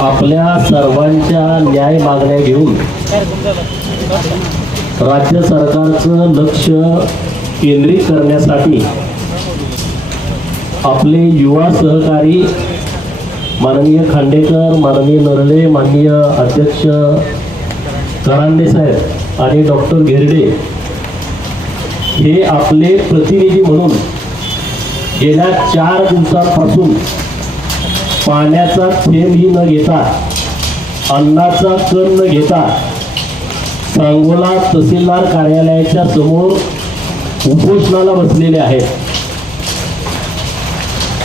आपल्या सर्वांच्या न्याय मागण्या घेऊन राज्य सरकारचं लक्ष केंद्रित करण्यासाठी आपले युवा सहकारी माननीय खांडेकर माननीय नरले माननीय अध्यक्ष करांडे साहेब आणि डॉक्टर घेरडे हे आपले प्रतिनिधी म्हणून गेल्या चार दिवसांपासून पाण्याचा थेंबही न घेता अन्नाचा कण न घेता सांगोला तहसीलदार कार्यालयाच्या समोर उपोषणाला बसलेले आहेत.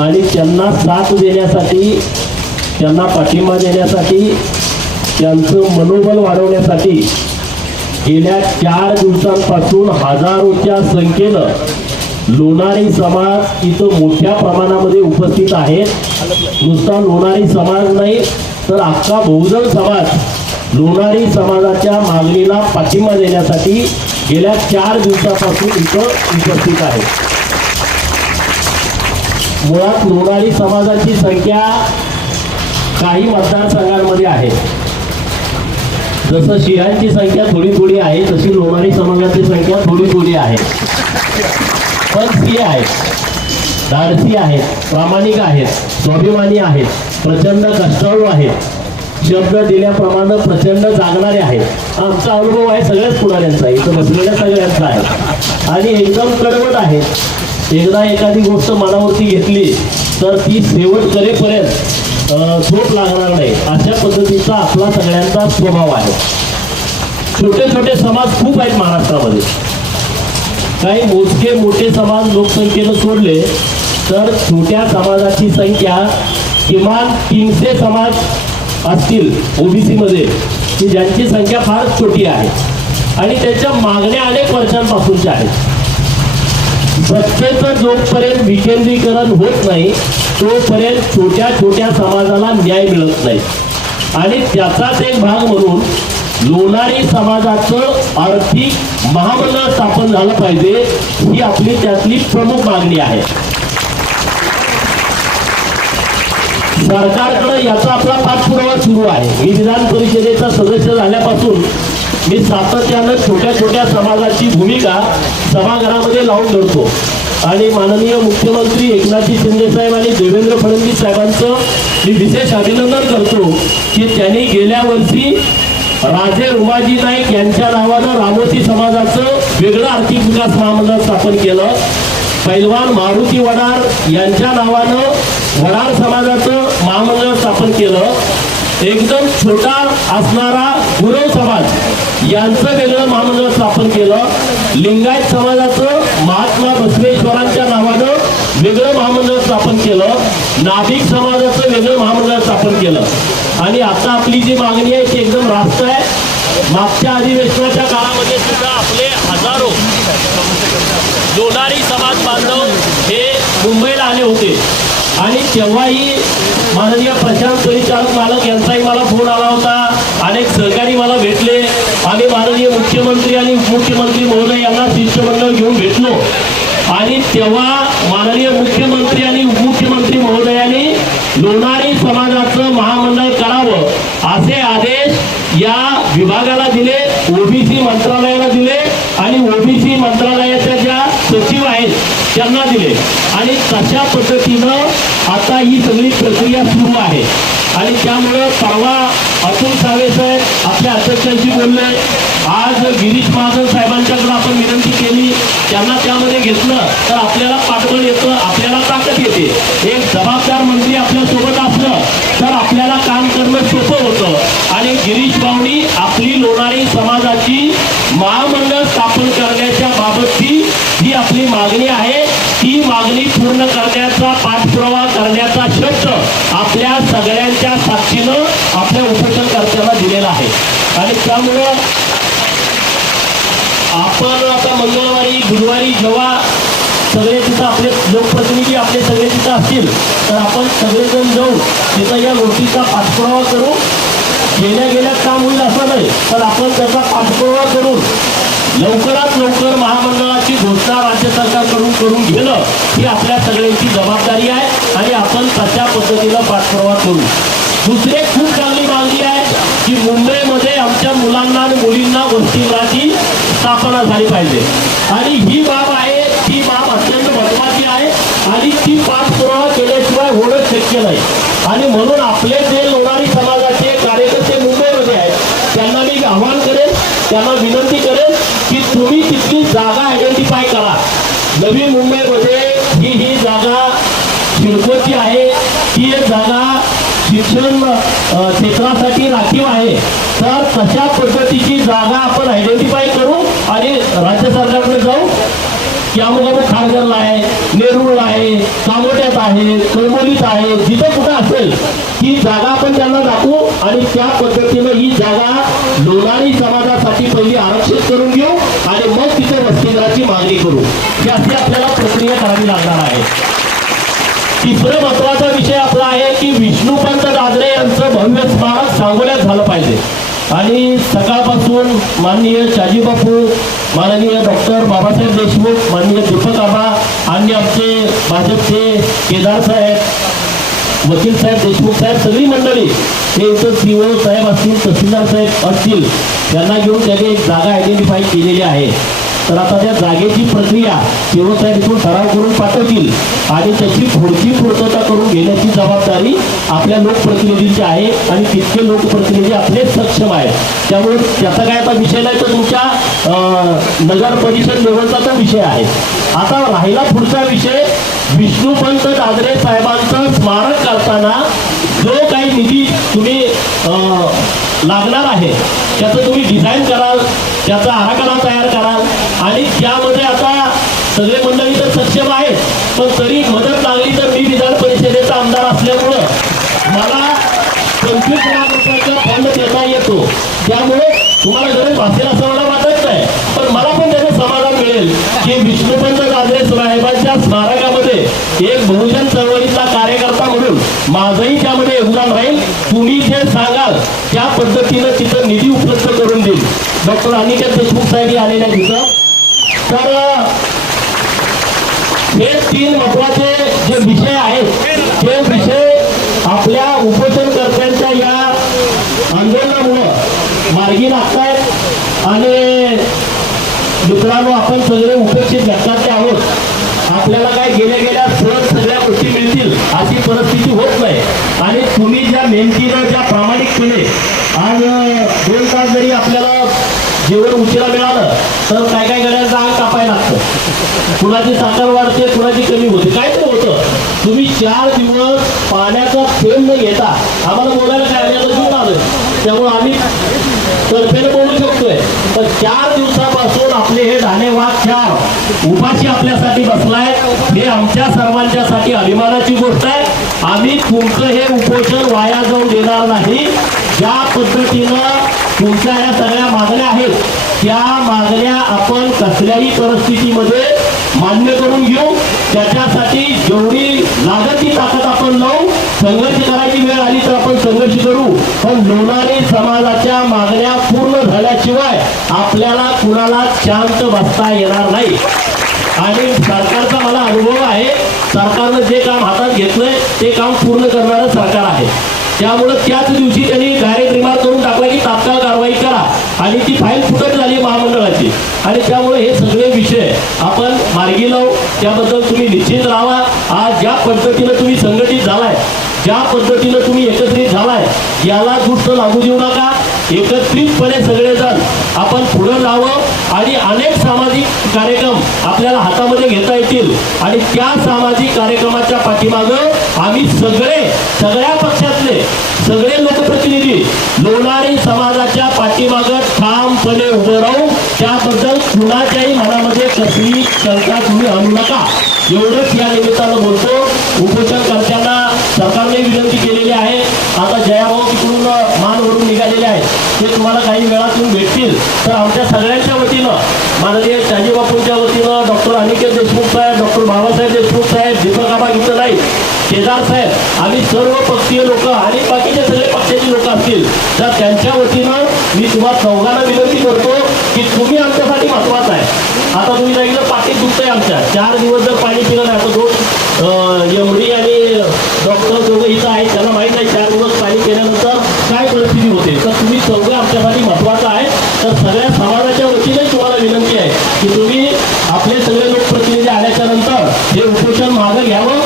आणि त्यांना साथ देण्यासाठी त्यांना पाठिंबा देण्यासाठी त्यांचं मनोबल वाढवण्यासाठी गेल्या चार दिवसांपासून हजारोच्या संख्येनं लोणारी समाज इथं मोठ्या प्रमाणामध्ये उपस्थित आहेत. नुसता लोणारी समाज नाही तर अख्खा बहुजन समाज लोणारी समाजाच्या मागणीला पाठिंबा देण्यासाठी गेल्या चार दिवसापासून इथं उपस्थित आहे. मुळात लोणारी समाजाची संख्या काही मतदारसंघांमध्ये आहे. जसं शिहांची संख्या थोडी थोडी आहे तशी लोणारी समाजाची संख्या थोडी थोडी आहे. पण ती आहेत धाडसी आहेत प्रामाणिक आहेत स्वाभिमानी आहेत प्रचंड कष्टाळू आहेत शब्द दिल्याप्रमाणे प्रचंड जागणारे आहेत आमचा अनुभव आहे सगळ्याच पुढाऱ्यांचा इथं बसलेल्या सगळ्यांचा आहे. आणि एकदम कडवट आहे. एकदा एखादी गोष्ट मनावरती घेतली तर ती शेवट करेपर्यंत झोप लागणार नाही. अशा पद्धतीचा आपला सगळ्यांचा स्वभाव आहे. छोटे छोटे समाज खूप आहेत महाराष्ट्रामध्ये. काही मोजके मोठे समाज लोकसंख्येनं सोडले तर छोट्या समाजाची संख्या किमान तीनशे समाज असतील ओबीसीमध्ये की ज्यांची संख्या फार छोटी आहे. आणि त्याच्या मागण्या अनेक वर्षांपासूनच्या आहेत. सत्तेचं जोपर्यंत विकेंद्रीकरण होत नाही तोपर्यंत छोट्या छोट्या समाजाला न्याय मिळत नाही. आणि त्याचाच एक भाग म्हणून लोणारी समाजाचं आर्थिक महामंडळ स्थापन झालं पाहिजे ही आपली त्यातली प्रमुख मागणी आहे. सरकारकडे याचा आपला पाठपुरावा सुरू आहे. मी विधान परिषदेचा सदस्य झाल्यापासून मी सातत्यानं छोट्या छोट्या समाजाची भूमिका सभागृहामध्ये लावून धरतो. आणि माननीय मुख्यमंत्री एकनाथजी शिंदे साहेब आणि देवेंद्र फडणवीस साहेबांचं मी विशेष अभिनंदन करतो की त्यांनी गेल्या वर्षी राजे उमाजी नाईक यांच्या नावानं रामोशी समाजाचं वेगळं आर्थिक विकास महामंडळ स्थापन केलं. पैलवान मारुती वडार यांच्या नावानं वडार समाजाचं महामंडळ स्थापन केलं. एकदम छोटा असणारा गुरव समाज यांचं वेगळं महामंडळ स्थापन केलं. लिंगायत समाजाचं महात्मा बसवेश्वरांच्या नावानं वेगळं महामंडळ स्थापन केलं नाभिक समाजाचं वेगळं महामंडळ स्थापन केलं. आणि आता आपली जी मागणी आहे ती एकदम रास्त आहे. मागच्या अधिवेशनाच्या काळामध्ये सुद्धा आपले हजारो लोणारी समाज बांधव हे मुंबईला आले होते. आणि तेव्हाही माननीय प्रशांत परिचालक मालक यांचाही मला फोन आला होता. अनेक सहकारी मला भेटले. आणि माननीय मुख्यमंत्री आणि उपमुख्यमंत्री महोदय यांना शिष्टमंडळ घेऊन भेटलो. आणि तेव्हा माननीय मुख्यमंत्री आणि उपमुख्यमंत्री महोदयाने लोणारी समाजाचं महामंडळ करावं असे आदेश या विभागाला दिले ओबीसी मंत्रालयाला दिले आणि ओबीसी मंत्रालयाच्या ज्या सचिव आहेत त्यांना दिले. आणि तशा पद्धतीनं आता ही सगळी प्रक्रिया सुरू आहे. आणि त्यामुळं परवा अतुल सावे साहेब आपल्या अध्यक्षांशी बोलले. आज गिरीश महाजन साहेबांच्याकडे आपण विनंती केली. त्यांना त्यामध्ये घेतलं तर आपल्याला पाठबळ येतं आपल्याला ताकद येते. एक जबाबदार मंत्री आपल्यासोबत असलं तर आपल्याला काम करणं सोपं होतं. आणि गिरीश भाऊनी आपली लोणारी समाजाची महामंडळ स्थापन करण्याच्या बाबतची जी आपली मागणी आहे ती मागणी पूर्ण करण्याचा पाठपुरावा करण्याचा शब्द आपल्या सगळ्यांच्या साक्षीनं आपल्या उपोषणकर्त्यांना दिलेला आहे. आणि त्यामुळं आपण आता मंगळवारी गुरुवारी जेव्हा सगळे तिथं आपले लोकप्रतिनिधी आपले सगळे तिथं असतील तर आपण सगळेजण जाऊन तिथं या नोटीसचा पाठपुरावा करू. गेल्या गेल्या काम होईल असं नाही तर आपण त्याचा पाठपुरावा करून लवकरात लवकर महामंडळाची घोषणा राज्य सरकारकडून करून घेणं ही आपल्या सगळ्यांची जबाबदारी आहे आणि आपण तशा पद्धतीनं पाठपुरावा करू. दुसरे खूप चांगली मागणी की मुंबईमध्ये आमच्या मुलांना आणि मुलींना वसतिगृहाची स्थापना झाली पाहिजे. आणि ही बाब आहे ती बाब अत्यंत महत्वाची आहे आणि ती पाठपुरावा केल्याशिवाय होणं शक्य नाही. आणि म्हणून आपले जे लोणारी समाजाचे कार्यकर्ते मुंबईमध्ये आहेत त्यांना मी आव्हान करेन त्यांना विनंती करेन की तुम्ही तिथली जागा आयडेंटिफाय करा. नवी मुंबईमध्ये ही ही जागा शिरकोची आहे ती एक जागा शिक्षण क्षेत्रासाठी राखीव आहे. तर तशा पद्धतीची जागा आपण आयडेंटिफाय करू आणि राज्य सरकारकडे जाऊ? यामुळे खारघरला आहे नेरूळला आहे कामोट्यात आहे कळमोलीत आहे. जिथे कुठं असेल ती जागा आपण त्यांना दाखवू आणि त्या पद्धतीनं ही जागा लोणारी समाजासाठी पहिली आरक्षित करून घेऊ आणि मग तिथे वसतिगृहाची मागणी करू. ही अशी आपल्याला प्रक्रिया करावी लागणार आहे. तिसरं महत्त्वाचा विषय आपला आहे की विष्णुपंत दादरे यांचं भव्य स्मारक आणि सकाळपासून माननीय शाजी बापू माननीय डॉक्टर बाबासाहेब देशमुख माननीय दीपक आबा आणि आमचे भाजपचे केदार साहेब वकील साहेब देशमुख साहेब सगळी मंडळी ते इथं सीओ साहेब असतील तहसीलदार साहेब असतील त्यांना घेऊन त्यांनी एक जागा आयडेंटिफाय केलेली आहे. तर आता त्या जागेची प्रक्रिया सीओ इथून ठराव करून पाठवतील. आणि त्याची पुढची पूर्तता करून घेण्याची जबाबदारी आपल्या लोकप्रतिनिधींची आहे आणि तितके लोकप्रतिनिधी आपले सक्षम आहेत. त्यामुळे त्याचा काय आता विषय नाही तर तुमच्या नगर परिषद लेवलचा तो विषय आहे. आता राहिला पुढचा विषय. विष्णुपंत दादरे साहेबांचं स्मारक करताना जो काही निधी तुम्ही लागणार आहे त्याचं तुम्ही डिझाईन कराल त्याचा आराखडा तयार कराल आणि त्यामध्ये आता सगळे मंडळी तर सक्षम आहेत पण तरी मदत लागली तर मी विधान परिषदेचा आमदार असल्यामुळं मला पंचवीस लाख रुपयाचा फंड देता येतो. त्यामुळे तुम्हाला गरज भासेल असं मला वाटत नाही पण मला पण त्याचं समाधान मिळेल की विष्णुपंत दादरे साहेबांच्या स्मारकामध्ये एक बहुजन चळवळीचा कार्यकर्ता म्हणून माझंही त्यामध्ये योगदान राहील तुम्ही जे सांगाल त्या पद्धतीनं तिथं निधी उपलब्ध करून देईल. डॉक्टर अनिकेत देशमुख साहेब आलेल्या तिथं तर हे तीन महत्त्वाचे जे विषय आहेत ते विषय आपल्या उपोषणकर्त्यांच्या या आंदोलनामुळं मार्गी लागतायत. आणि मित्रांनो आपण सगळे उपेक्षित घटनाचे आहोत. आपल्याला काय गेल्या गेल्या अशी परिस्थिती होत नाही. आणि तुम्ही ज्या मेहनतीनं ज्या प्रामाणिकपणे आज दोन तास जरी आपल्याला जेवण उशिरा मिळालं तर काय काय करायचं अंग कापायला लागतं. कुणाची साखर वाढते कुणाची कमी होते काय तरी होतं. तुम्ही चार दिवस पाण्याचा थेंब न घेता आम्हाला बोलायला काय आलं घेऊन आलं त्यामुळे आम्ही तर्फेने बोलू शकतोय. पण चार दिवसापासून आपले हे धाणे वाघ चार उपाशी आपल्यासाठी बसलाय. हे आमच्या सर्वांच्यासाठी अभिमानाची गोष्ट आहे. आम्ही तुमचं हे उपोषण वाया जाऊन देणार नाही. ज्या पद्धतीनं तुमच्या या सगळ्या मागण्या आहेत. त्या मागण्या आपण कसल्याही परिस्थितीमध्ये मान्य करून घेऊ. त्याच्यासाठी जेवढी लागत ती ताकद आपण लावू संघर्ष करायची वेळ आली तर आपण संघर्ष करू. पण लोणारी समाजाच्या मागण्या पूर्ण झाल्याशिवाय आपल्याला कुणाला शांत बसता येणार नाही. आणि सरकारचा मला अनुभव आहे सरकारनं जे काम हातात घेतलंय ते काम पूर्ण करणारं सरकार आहे. त्यामुळं त्याच दिवशी त्यांनी डायरेक्ट रिमार्क करून टाकला की तात्काळ आणि ती फाईल फुकट झाली महामंडळाची. आणि त्यामुळे हे सगळे विषय आपण मार्गी लावू. त्याबद्दल तुम्ही निश्चित राहा. आज ज्या पद्धतीनं तुम्ही संघटित झालाय ज्या पद्धतीनं तुम्ही एकत्रित झालाय याला दुष्ट लागू देऊ नका. एकत्रितपणे सगळेजण आपण पुढे जावं आणि अनेक सामाजिक कार्यक्रम आपल्याला हातामध्ये घेता येतील. आणि त्या सामाजिक कार्यक्रमाच्या पाठीमागं आम्ही सगळे सगळ्या पक्षातले सगळे लोकप्रतिनिधी लोणारी समाजाच्या पाठीमागं ठामपणे उभं राहू त्याबद्दल कुणाच्याही मनामध्ये कसली शंका तुम्ही आणू नका. एवढंच या निमित्तानं बोलतो. उपोषणकर्त्यांना सरकारने विनंती केलेली आहे. आता जयाभाऊ तिकडून मानवरून निघालेले आहेत. ते तुम्हाला काही वेळातून भेटतील. तर आमच्या सगळ्यांच्या वतीनं माननीय शाजी बापूंच्या वतीनं डॉक्टर अनिकेत देशमुख साहेब डॉक्टर बाबासाहेब देशमुख साहेब दीपक केदार साहेब आम्ही सर्व पक्षीय लोक आणि बाकीचे सगळे पक्षाचे लोक असतील तर त्यांच्या वतीनं मी तुम्हाला चौघांना विनंती करतो की तुम्ही आमच्यासाठी महत्वाचं आता तुम्ही सांगितलं पाठी दुखतंय आमच्या. चार दिवस जर पाणी पिलं नाही आता दोन एवढी आणि डॉक्टर दोघं इथं आहेत त्यांना माहीत आहे चार दिवस पाणी केल्यानंतर काय परिस्थिती होते. तर तुम्ही चौघं आमच्यासाठी महत्त्वाचं आहे. तर सगळ्या समाजाच्या वतीने तुम्हाला विनंती आहे की तुम्ही आपले सगळे लोकप्रतिनिधी आल्याच्यानंतर हे उपोषण मागं घ्यावं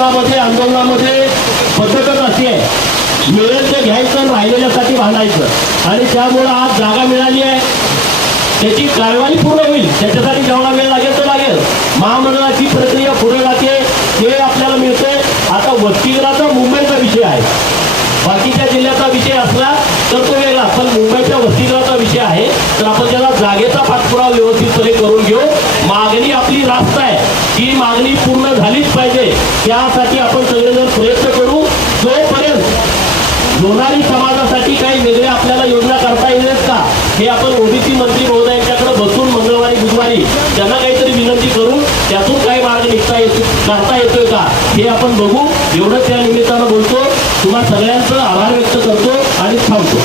उपोषणामध्ये आंदोलनामध्ये पद्धतच अशी आहे. मिळेल ते घ्यायचं राहिलेल्यासाठी भांडायचं. आणि त्यामुळं आज जागा मिळाली आहे. त्याची कारवाई पूर्ण होईल. त्याच्यासाठी जेवढा वेळ लागेल तो लागेल महामंडळाची प्रक्रिया पुढे जाते हे आपल्याला मिळते आता वसतिगृहाचा मुंबईचा विषय आहे बाकीच्या जिल्ह्याचा विषय असला तर तो वेगळा पण मुंबईच्या वसतिगृहाचा विषय आहे तर आपण त्याला जागेचा पाठपुरावा व्यवस्थितपणे करून घेऊ मागणी आपली रास्त आहे ही मागणी पूर्ण झालीच पाहिजे त्यासाठी आपण सगळेजण प्रयत्न करू. जोपर्यंत लोणारी समाजासाठी काही वेगळ्या आपल्याला योजना करता येईल का हे आपण ओबीसी मंत्री महोदयांच्याकडे बसून मंगळवारी बुधवारी त्यांना काहीतरी विनंती करून त्यातून काही मार्ग निघता येतो करता येतोय का हे आपण बघू. एवढं त्या निमित्तानं बोलतो. तुम्हा सगळ्यांचं आभार व्यक्त करतो आणि थांबतो.